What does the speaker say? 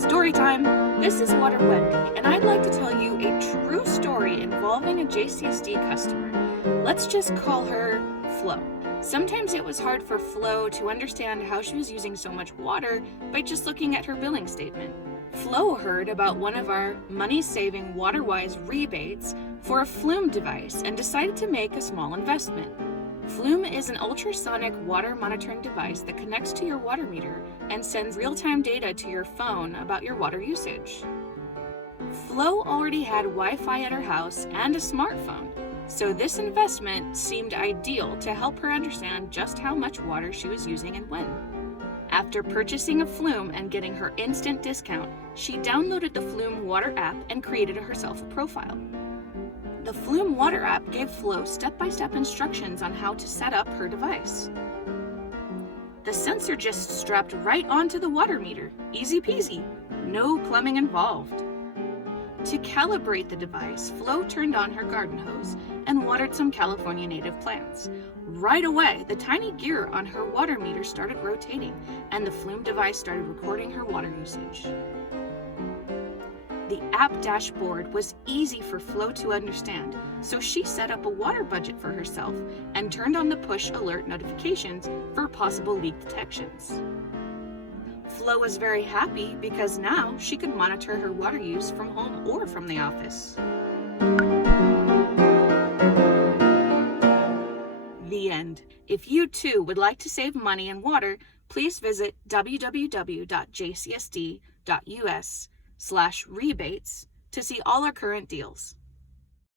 Story time! This is Water Wendy, and I'd like to tell you a true story involving a JCSD customer. Let's just call her Flo. Sometimes it was hard for Flo to understand how she was using so much water by just looking at her billing statement. Flo heard about one of our money-saving water-wise rebates for a Flume device and decided to make a small investment. Flume is an ultrasonic water monitoring device that connects to your water meter and sends real-time data to your phone about your water usage. Flo already had Wi-Fi at her house and a smartphone, so this investment seemed ideal to help her understand just how much water she was using and when. After purchasing a Flume and getting her instant discount, she downloaded the Flume Water app and created herself a profile. The Flume Water app gave Flo step-by-step instructions on how to set up her device. The sensor just strapped right onto the water meter. Easy peasy, no plumbing involved. To calibrate the device, Flo turned on her garden hose and watered some California native plants. Right away, the tiny gear on her water meter started rotating, and the Flume device started recording her water usage. The app dashboard was easy for Flo to understand, so she set up a water budget for herself and turned on the push alert notifications for possible leak detections. Flo was very happy because now she could monitor her water use from home or from the office. The end. If you too would like to save money and water, please visit www.jcsd.us/rebates to see all our current deals.